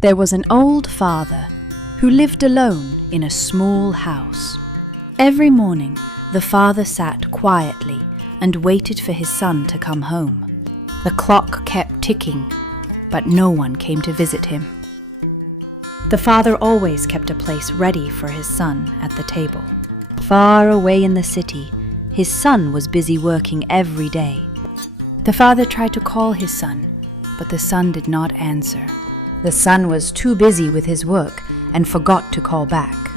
There was an old father who lived alone in a small house. Every morning, the father sat quietly and waited for his son to come home. The clock kept ticking, but no one came to visit him. The father always kept a place ready for his son at the table. Far away in the city, his son was busy working every day. The father tried to call his son, but the son did not answer. The son was too busy with his work and forgot to call back.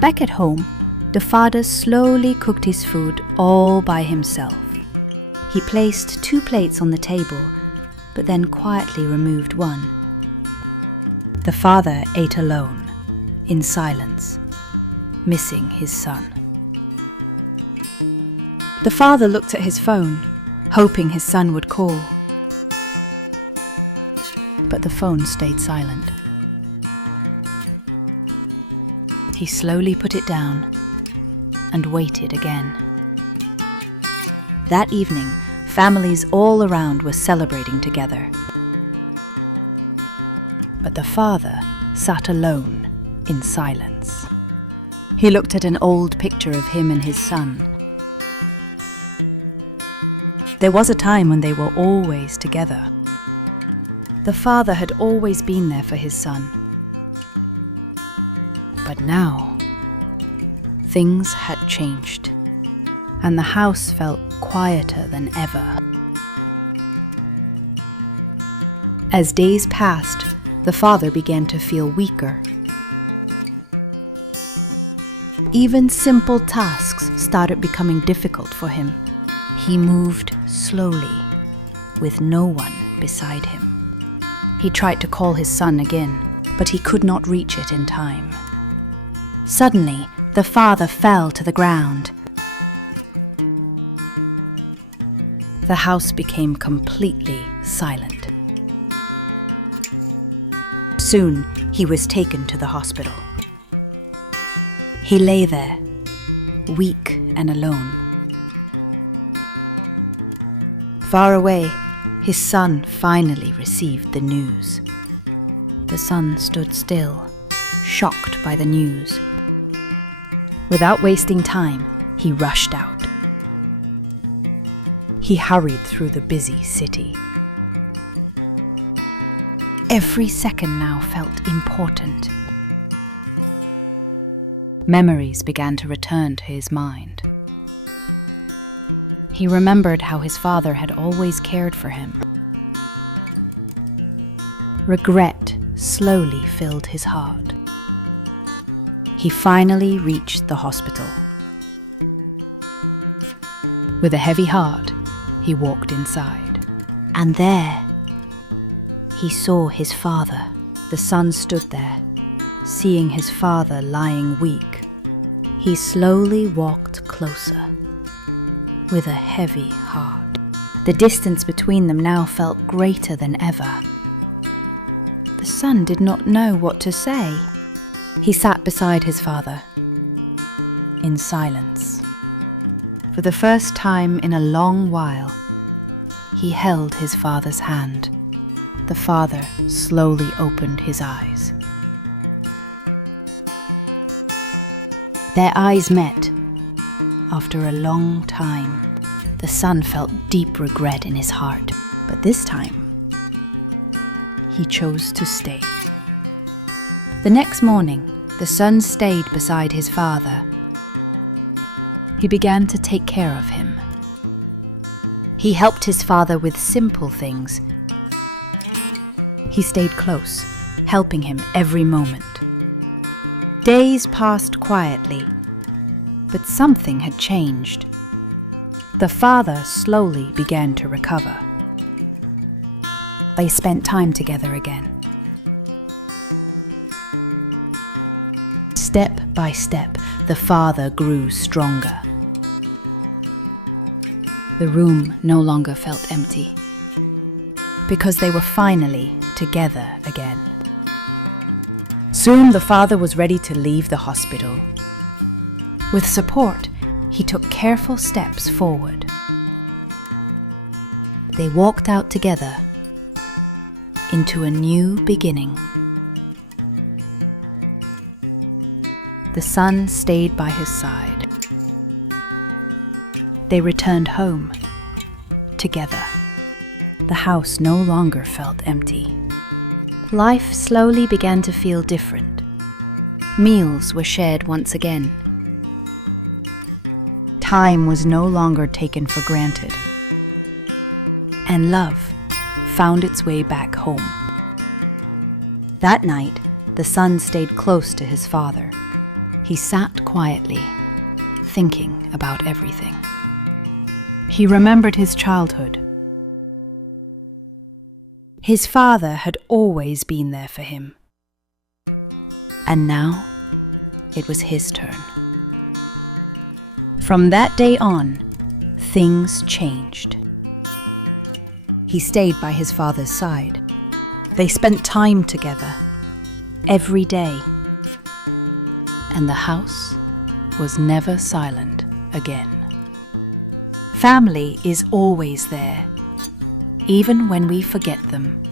Back at home, the father slowly cooked his food all by himself. He placed 2 plates on the table, but then quietly removed one. The father ate alone, in silence, missing his son. The father looked at his phone, hoping his son would call. But the phone stayed silent. He slowly put it down and waited again. That evening, families all around were celebrating together. But the father sat alone in silence. He looked at an old picture of him and his son. There was a time when they were always together. The father had always been there for his son. But now, things had changed, and the house felt quieter than ever. As days passed, the father began to feel weaker. Even simple tasks started becoming difficult for him. He moved slowly, with no one beside him. He tried to call his son again, but he could not reach it in time. Suddenly, the father fell to the ground. The house became completely silent. Soon, he was taken to the hospital. He lay there, weak and alone. Far away, his son finally received the news. The son stood still, shocked by the news. Without wasting time, he rushed out. He hurried through the busy city. Every second now felt important. Memories began to return to his mind. He remembered how his father had always cared for him. Regret slowly filled his heart. He finally reached the hospital. With a heavy heart, he walked inside. And there, he saw his father. The son stood there, seeing his father lying weak. He slowly walked closer, with a heavy heart. The distance between them now felt greater than ever. The son did not know what to say. He sat beside his father, in silence. For the first time in a long while, he held his father's hand. The father slowly opened his eyes. Their eyes met. After a long time, the son felt deep regret in his heart, but this time, he chose to stay. The next morning, the son stayed beside his father. He began to take care of him. He helped his father with simple things. He stayed close, helping him every moment. Days passed quietly, but something had changed. The father slowly began to recover. They spent time together again. Step by step, the father grew stronger. The room no longer felt empty, because they were finally together again. Soon the father was ready to leave the hospital. With support, he took careful steps forward. They walked out together, into a new beginning. The son stayed by his side. They returned home together. The house no longer felt empty. Life slowly began to feel different. Meals were shared once again. Time was no longer taken for granted. And love found its way back home. That night, the son stayed close to his father. He sat quietly, thinking about everything. He remembered his childhood. His father had always been there for him. And now, it was his turn. From that day on, things changed. He stayed by his father's side. They spent time together, every day. And the house was never silent again. Family is always there, even when we forget them.